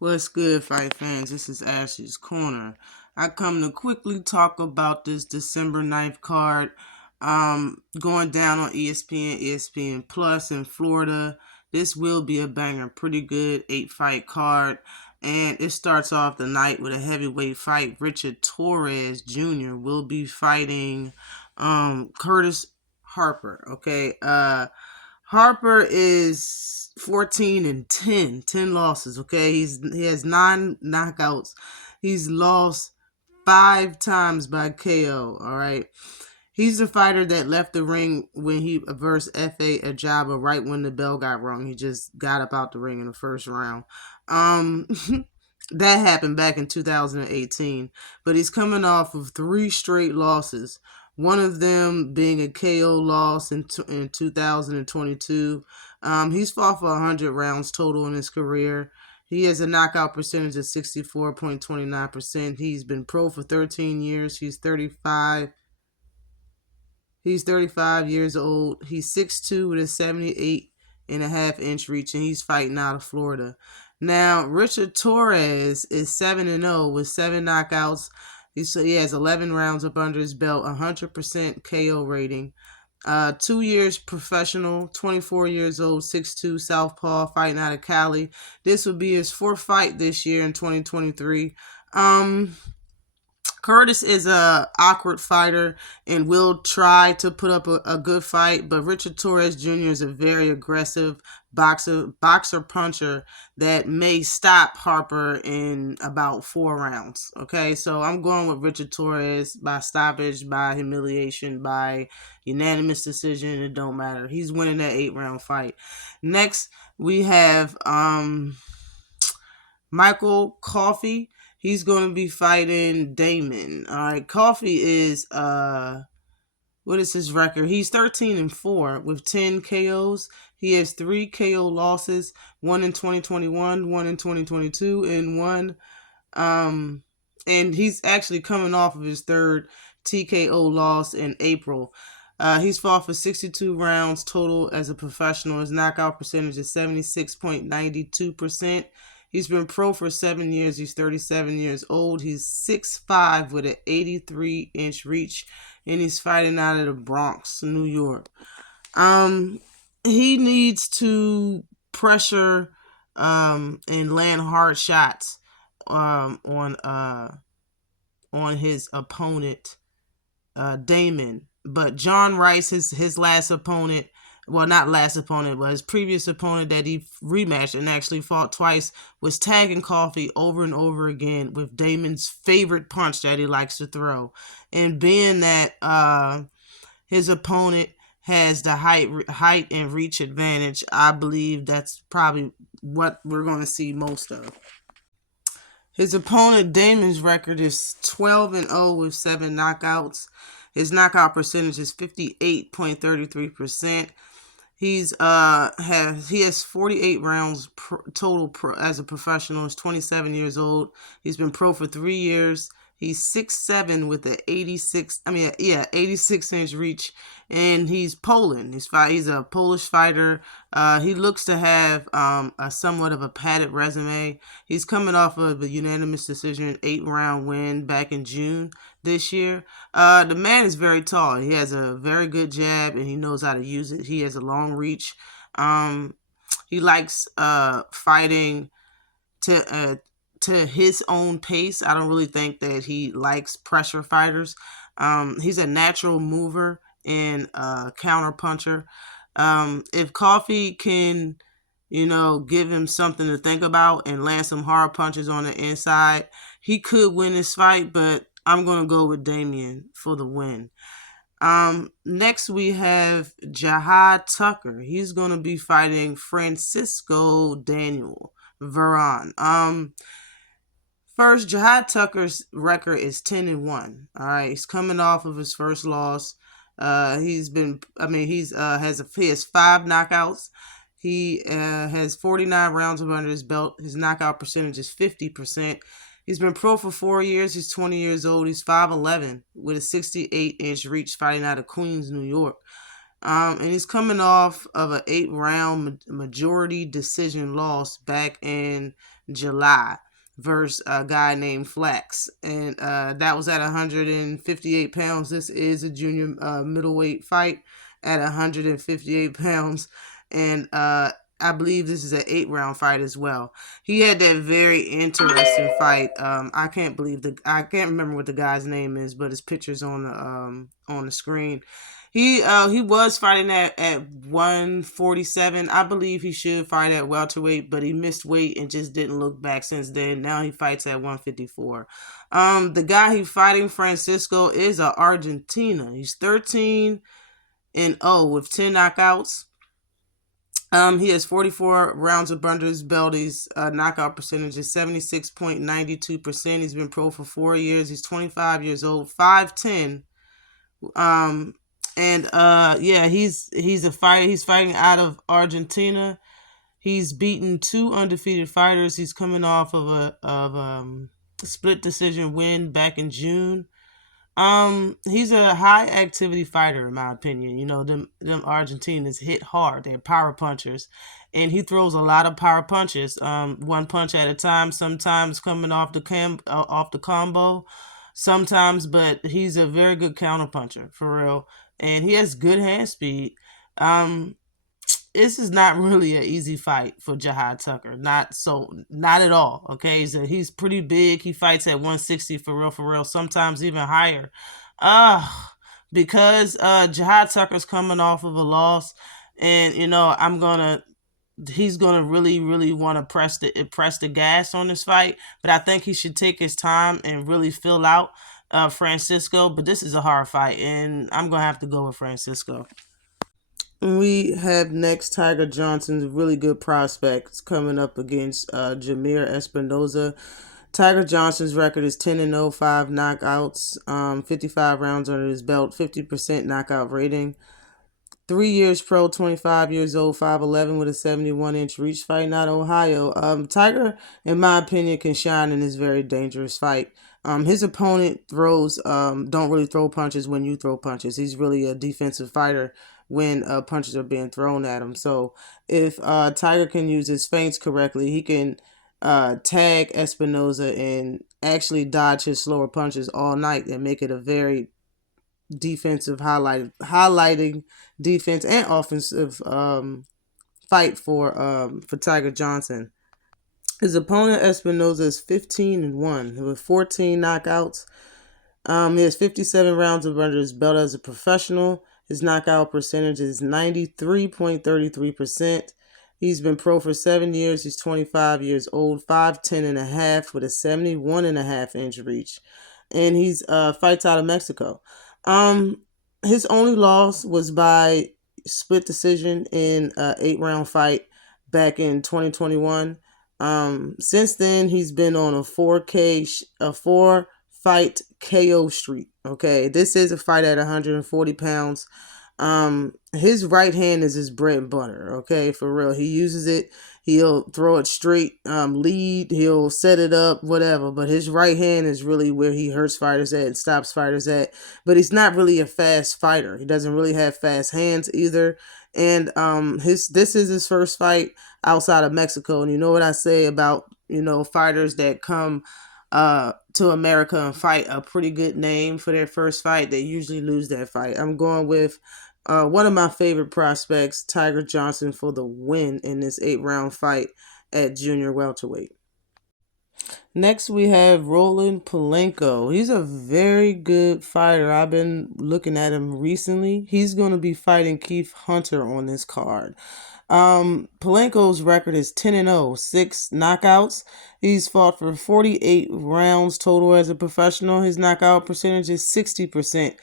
What's good, fight fans? This is Ash's Corner. I come to quickly talk about this December 9th card going down on ESPN, ESPN Plus in Florida. This will be a banger. Pretty good 8-fight card. And it starts off the night with a heavyweight fight. Richard Torres Jr. will be fighting Curtis Harper. Okay. Harper is 14 and 10 losses. Okay, he has 9 knockouts. He's lost 5 times by KO. All right, he's the fighter that left the ring when he versed F.A. Ajaba right when the bell got rung. He just got up out the ring in the first round. That happened back in 2018, but he's coming off of 3 straight losses. One of them being a KO loss in 2022. He's fought for 100 rounds total in his career. He has a knockout percentage of 64.29%. He's been pro for 13 years. He's 35. He's 35 years old. He's 6'2" with a 78.5-inch reach, and he's fighting out of Florida. Now, Richard Torres is 7-0 with 7 knockouts. He has 11 rounds up under his belt, 100% KO rating. 2 years professional, 24 years old, 6'2", southpaw, fighting out of Cali. This will be his 4th fight this year in 2023. Curtis is a awkward fighter and will try to put up a good fight, but Richard Torres Jr. is a very aggressive boxer puncher that may stop Harper in about 4 rounds. Okay, so I'm going with Richard Torres by stoppage, by humiliation, by unanimous decision. It don't matter. He's winning that 8-round fight. Next, we have Michael Coffey. He's going to be fighting Damon. All right, Coffey is what is his record? He's 13-4 with 10 KOs. He has 3 KO losses, 1 in 2021, 1 in 2022, and 1 and he's actually coming off of his 3rd TKO loss in April. He's fought for 62 rounds total as a professional. His knockout percentage is 76.92%. He's been pro for 7 years. He's 37 years old. He's 6'5" with an 83-inch reach, and he's fighting out of the Bronx, New York. He needs to pressure and land hard shots on his opponent, Damon. But John Rice, his last opponent, well, not last opponent, but his previous opponent that he rematched and actually fought twice, was tagging Coffey over and over again with Damon's favorite punch that he likes to throw. And being that his opponent has the height and reach advantage, I believe that's probably what we're going to see most of. His opponent, Damon's record is 12-0 with 7 knockouts. His knockout percentage is 58.33%. He has 48 rounds total as a professional. He's 27 years old. He's been pro for 3 years. He's 6'7" with an 86-inch reach, and he's Poland. He's a Polish fighter. He looks to have a somewhat of a padded resume. He's coming off of a unanimous decision 8-round win back in June this year. The man is very tall. He has a very good jab, and he knows how to use it. He has a long reach. He likes fighting to his own pace. I don't really think that he likes pressure fighters. He's a natural mover and counter puncher. If Coffey can, give him something to think about and land some hard punches on the inside, he could win this fight, but I'm going to go with Damien for the win. Next, we have Jihad Tucker. He's going to be fighting Francisco Daniel Veron. First, Jihad Tucker's record is 10-1. All right, he's coming off of his first loss. He has 5 knockouts. He has 49 rounds under his belt. His knockout percentage is 50%. He's been pro for 4 years. He's 20 years old. He's 5'11" with a 68-inch reach, fighting out of Queens, New York. And he's coming off of an 8-round majority decision loss back in July versus a guy named Flax. And that was at 158 pounds. This is a junior middleweight fight at 158 pounds. And I believe this is an 8-round fight as well. He had that very interesting fight. I can't remember what the guy's name is, but his picture's on the screen. He was fighting at 147. I believe he should fight at welterweight, but he missed weight and just didn't look back since then. Now he fights at 154. The guy he's fighting, Francisco, is a Argentina. He's 13-0 with 10 knockouts. He has 44 rounds of under his belt. His knockout percentage is 76.92%. He's been pro for 4 years. He's 25 years old, 5'10". He's a fighter. He's fighting out of Argentina. He's beaten 2 undefeated fighters. He's coming off of a split decision win back in June. He's a high activity fighter, in my opinion. You know, them Argentinians hit hard. They're power punchers, and he throws a lot of power punches. One punch at a time. Sometimes coming off the combo, sometimes. But he's a very good counter puncher for real, and he has good hand speed. This is not really an easy fight for Jihad Tucker. Not at all. Okay, he's pretty big. He fights at 160 for real. Sometimes even higher. Because Jihad Tucker's coming off of a loss, and you know he's gonna really want to press the gas on this fight. But I think he should take his time and really fill out Francisco. But this is a hard fight, and I'm gonna have to go with Francisco. We have next Tiger Johnson's really good prospects coming up against Jameer Espinoza. Tiger Johnson's record is 10-0, 5 knockouts, 55 rounds under his belt, 50% knockout rating. 3 years pro, 25 years old, 5'11", with a 71-inch reach, fighting out of Ohio. Tiger, in my opinion, can shine in this very dangerous fight. His opponent don't really throw punches when you throw punches. He's really a defensive fighter when punches are being thrown at him. So if Tiger can use his feints correctly, he can tag Espinoza and actually dodge his slower punches all night and make it a very defensive highlighting defense and offensive fight for Tiger Johnson. His opponent Espinoza is 15-1 with 14 knockouts. He has 57 rounds of under his belt as a professional. His knockout percentage is 93.33%. He's been pro for 7 years. He's 25 years old, 5'10.5" with a 71.5-inch reach. And he's fights out of Mexico. His only loss was by split decision in an 8-round fight back in 2021. Since then, he's been on a 4-fight KO streak. Okay, this is a fight at 140 pounds. His right hand is his bread and butter. Okay, for real. He uses it. He'll throw it straight, lead. He'll set it up, whatever. But his right hand is really where he hurts fighters at and stops fighters at. But he's not really a fast fighter. He doesn't really have fast hands either. And this is his first fight outside of Mexico. And you know what I say about fighters that come to America and fight a pretty good name for their first fight, they usually lose that fight. I'm going with one of my favorite prospects, Tiger Johnson, for the win in this 8-round fight at junior welterweight. Next, we have Roland Pelenko. He's a very good fighter. I've been looking at him recently. He's going to be fighting Keith Hunter on this card. Pelenko's record is 10-0, 6 knockouts. He's fought for 48 rounds total as a professional. His knockout percentage is 60%.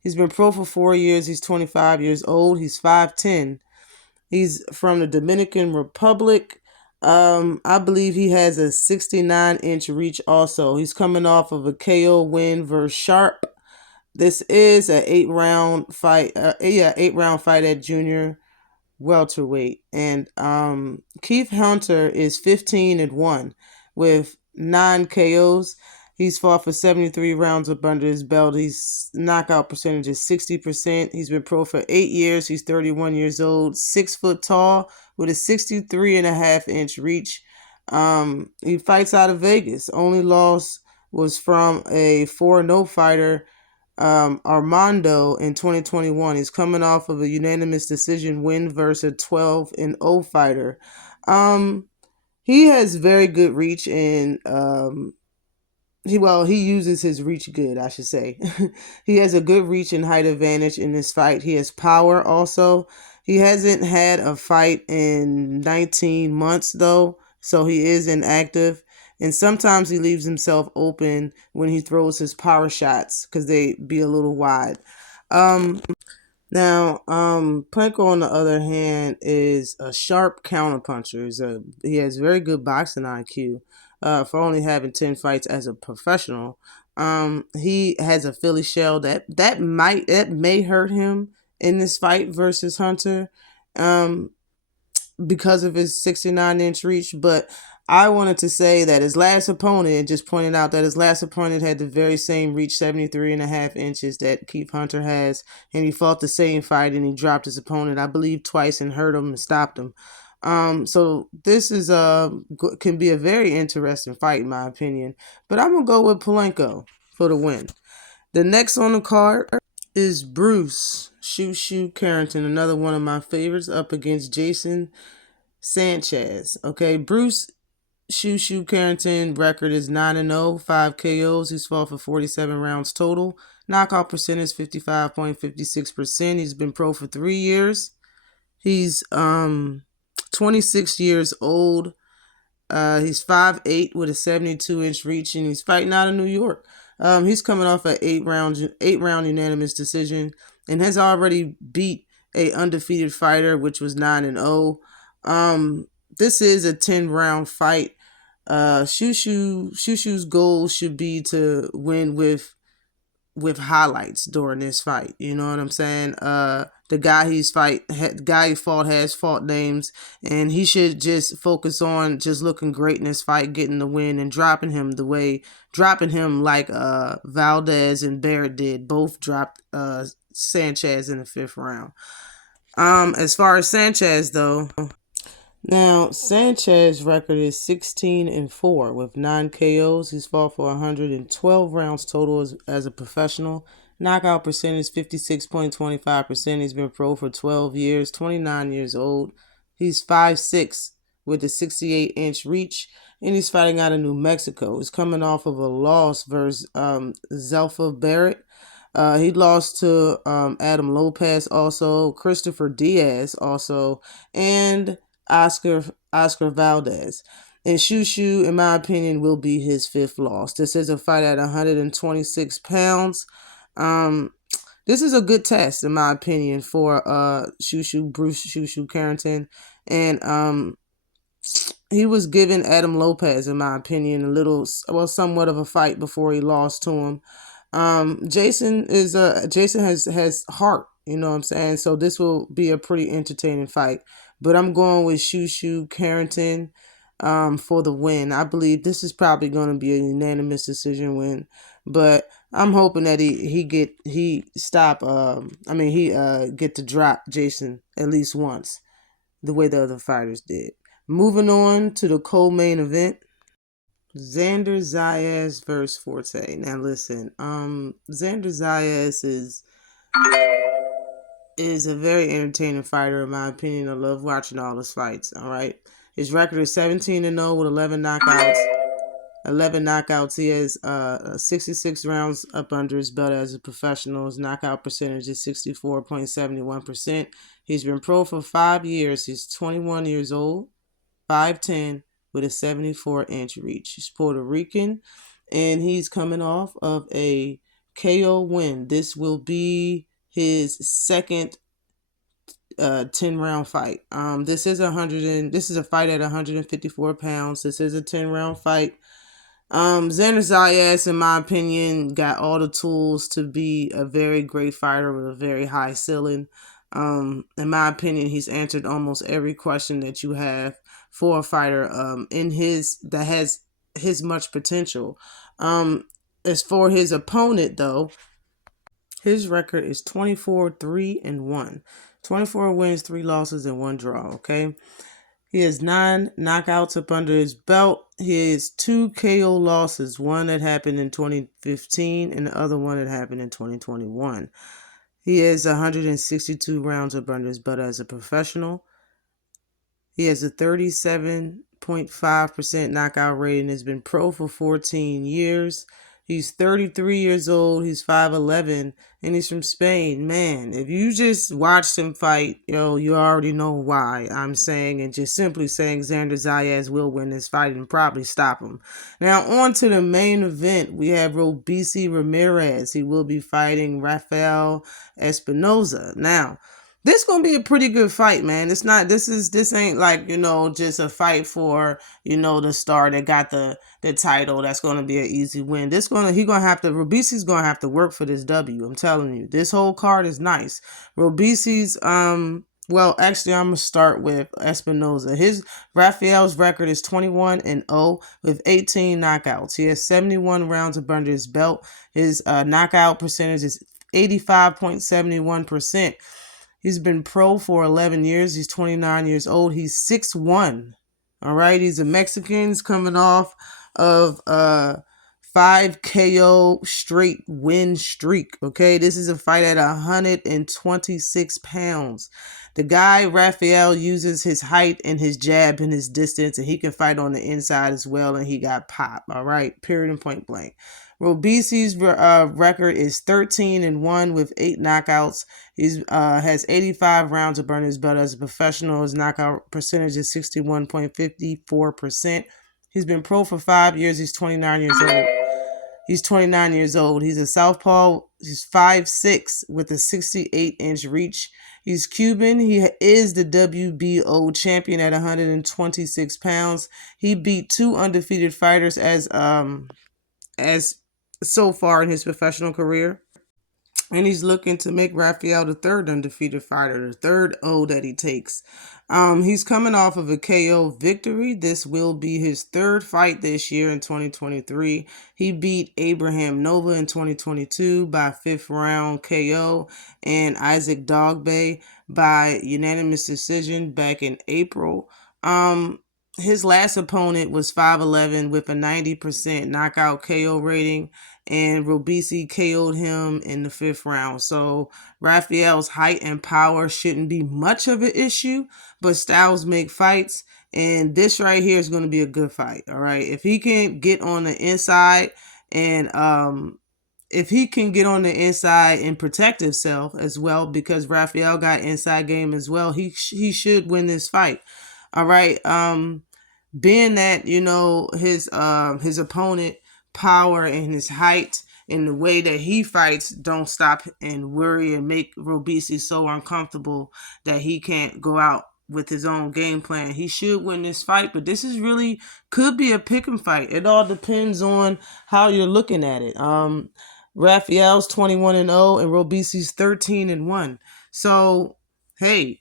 He's been pro for 4 years. He's 25 years old. He's 5'10". He's from the Dominican Republic. I believe he has a 69-inch reach also. He's coming off of a KO win versus Sharp. This is an 8-round fight. 8-round fight at junior welterweight. And Keith Hunter is 15-1 with 9 KOs. He's fought for 73 rounds up under his belt. His knockout percentage is 60%. He's been pro for 8 years. He's 31 years old, 6 foot tall with a 63.5-inch reach. He fights out of Vegas. Only loss was from a 4-0 fighter, Armando, in 2021. He's coming off of a unanimous decision win versus a 12-0 fighter. He has very good reach, and he uses his reach good, I should say. He has a good reach and height advantage in this fight. He has power also. He hasn't had a fight in 19 months though, so he is inactive. And sometimes he leaves himself open when he throws his power shots because they be a little wide. Now, Plenko, on the other hand, is a sharp counterpuncher. He has very good boxing IQ for only having 10 fights as a professional. He has a Philly shell that may hurt him in this fight versus Hunter. Because of his 69-inch reach, but I wanted to say that his last opponent, just pointed out that his last opponent had the very same reach, 73.5 inches, that Keith Hunter has, and he fought the same fight and he dropped his opponent, I believe, twice and hurt him and stopped him. So this is can be a very interesting fight in my opinion, but I'm gonna go with Plenko for the win. The next on the card is Bruce Shoo Carrington, another one of my favorites, up against Jason Sanchez. Okay, Bruce Shoo Carrington record is 9-0, 5 KOs. He's fought for 47 rounds total. Knockout percentage 55.56%. He's been pro for 3 years. He's 26 years old. He's 5'8" with a 72-inch reach, and he's fighting out of New York. He's coming off an 8-round unanimous decision and has already beat a undefeated fighter, which was 9-0. This is a 10-round fight. Shoo's goal should be to win with highlights during this fight. You know what I'm saying? The guy he fought has fought names, and he should just focus on just looking great in this fight, getting the win, and dropping him like Valdez and Barrett did. Both dropped Sanchez in the 5th round. As far as Sanchez though, now Sanchez record is 16-4 with 9 KOs. He's fought for 112 rounds total as a professional. Knockout percentage 56.25%. He's been pro for 12 years, 29 years old. He's 5'6" with a 68-inch reach, and he's fighting out of New Mexico. He's coming off of a loss versus Zelfa Barrett. He lost to Adam Lopez also, Christopher Diaz also, and Oscar Valdez. And Shoo, in my opinion, will be his 5th loss. This is a fight at 126 pounds. This is a good test, in my opinion, for Bruce Shoo Carrington. And he was giving Adam Lopez, in my opinion, somewhat of a fight before he lost to him. Jason has heart, you know what I'm saying? So this will be a pretty entertaining fight. But I'm going with Shoo Carrington for the win. I believe this is probably going to be a unanimous decision win, but I'm hoping that he get to drop Jason at least once, the way the other fighters did. Moving on to the co-main event, Xander Zayas versus Forte. Now listen, Xander Zayas is a very entertaining fighter, in my opinion. I love watching all his fights. All right, his record is 17-0 with 11 knockouts. He has 66 rounds up under his belt as a professional. His knockout percentage is 64.71%. He's been pro for 5 years. He's 21 years old, 5'10", with a 74-inch reach. He's Puerto Rican, and he's coming off of a KO win. This will be his second 10-round fight. This is a fight at 154 pounds. This is a 10-round fight. Xander Zayas, in my opinion, got all the tools to be a very great fighter with a very high ceiling. In my opinion, he's answered almost every question that you have for a fighter that has his much potential. As for his opponent, though, his record is 24-3-1. 24 wins, 3 losses, and 1 draw. Okay. He has 9 knockouts up under his belt. He has 2 KO losses, one that happened in 2015 and the other one that happened in 2021. He has 162 rounds up under his belt as a professional. He has a 37.5% knockout rate and has been pro for 14 years. He's 33 years old. He's 5'11", and he's from Spain. Man, if you just watched him fight, you already know why I'm saying, and just simply saying Xander Zayas will win this fight and probably stop him. Now, on to the main event. We have Robeisy Ramirez. He will be fighting Rafael Espinoza. Now, this gonna be a pretty good fight, man. This ain't like, just a fight for, the star that got the title. That's gonna be an easy win. Robeisy's gonna have to work for this W. I'm telling you. This whole card is nice. Robeisy's well, actually, I'm gonna start with Espinoza. Rafael's record is 21-0 with 18 knockouts. He has 71 rounds up under his belt. His knockout percentage is 85.71%. He's been pro for 11 years. He's 29 years old. He's 6'1". All right. He's a Mexican. He's coming off of 5 KO straight win streak. Okay. This is a fight at 126 pounds. The guy, Rafael, uses his height and his jab and his distance, and he can fight on the inside as well, and he got pop. All right. Period and point blank. Robeisy's record is 13-1 with 8 knockouts. He has 85 rounds of burners, but as a professional, his knockout percentage is 61.54%. He's been pro for 5 years. He's 29 years old. He's a southpaw. He's 5'6" with a 68-inch reach. He's Cuban. He is the WBO champion at 126 pounds. He beat 2 undefeated fighters as so far in his professional career. And he's looking to make Rafael the 3rd undefeated fighter, the 3rd O that he takes. He's coming off of a KO victory. This will be his 3rd fight this year in 2023. He beat Abraham Nova in 2022 by 5th round KO and Isaac Dogbe by unanimous decision back in April. His last opponent was 5'11" with a 90% knockout KO rating, and Robeisy KO'd him in the 5th round. So Rafael's height and power shouldn't be much of an issue, but styles make fights, and this right here is going to be a good fight. All right, if he can get on the inside and protect himself as well, because Rafael got inside game as well, he should win this fight. All right. Being that, his opponent power and his height and the way that he fights don't stop and worry and make Robeisy so uncomfortable that he can't go out with his own game plan. He should win this fight, but this could be a pick'em fight. It all depends on how you're looking at it. Rafael's 21-0 and Robeisy's 13-1. So, hey,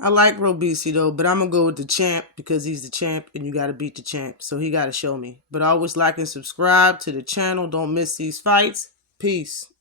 I like Robeisy though, but I'm going to go with the champ because he's the champ and you got to beat the champ. So he got to show me. But always like and subscribe to the channel. Don't miss these fights. Peace.